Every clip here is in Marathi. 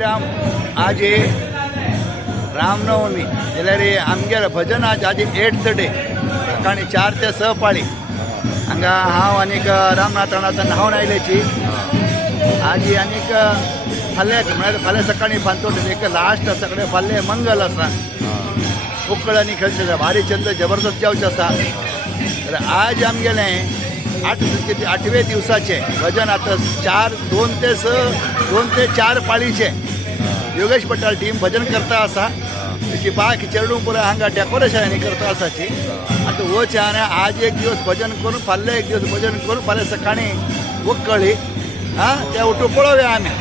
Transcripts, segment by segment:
राम आज हे रामनवमी जाल्यार आमगेर भजन आज 8th डे सकाळी 4 ते 6 पाळी हांगा हांव आनीक रामनाथ राणातन हांव आयल्याची आज आनीक फाल्यां सकाळी फांतोड एक लास्ट सगळे फाल्यां मंगल आसा उक्कळ आनी खेळचे भारी चंद जबरदस्त जावचे आसा तर आज आमगेले 8वे दिवसाचे भजन आता 2 ते 4 पाळीचे योगेश पटेल टीम भजन करता आसा त्याची बाकी चेडू पुरा हांगा डेकोरेशन करता आसाची आता वच आनी आज एक दिवस भजन करून फाल्यां एक दिवस भजन करून फाल्यां सकाळी वक्कळी त्या उठू पळोवया आमी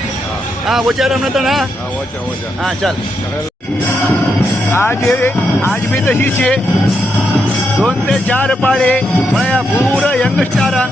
वचा रमनाथ ना चल आज बी तशीच 2 ते 4 पाळी म्हळ्यार पुरो यंगस्टारां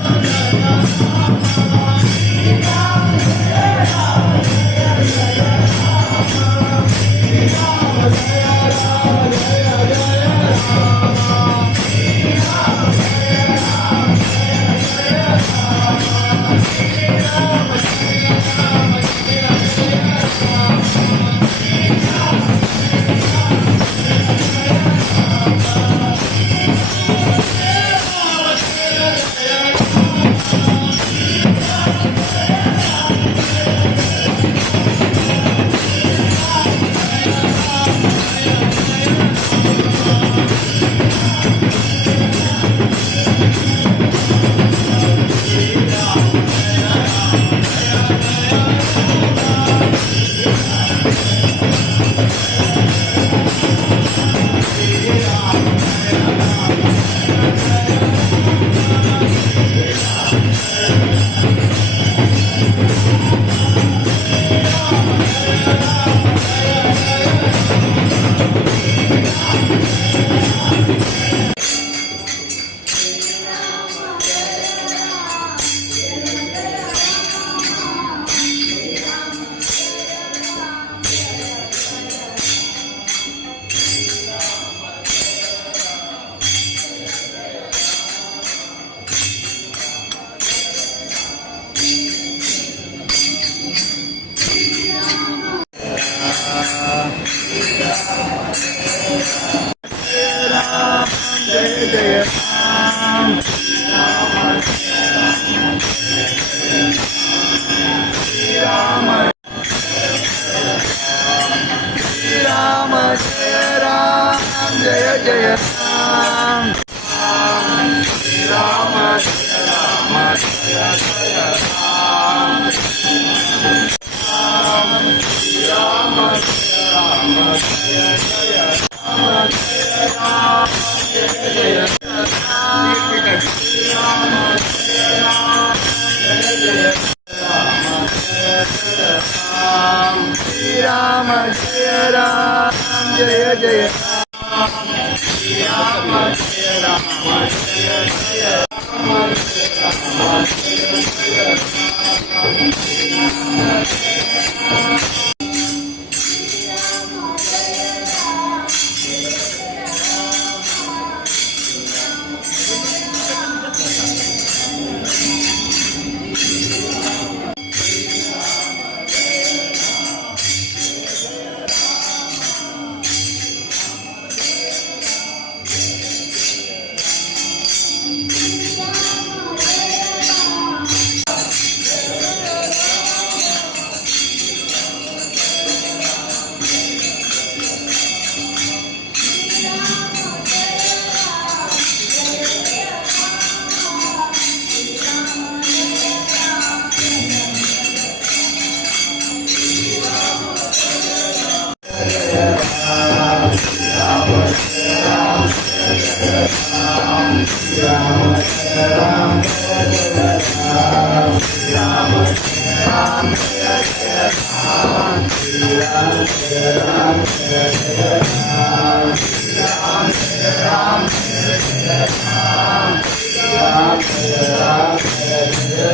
जय जय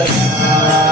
Ram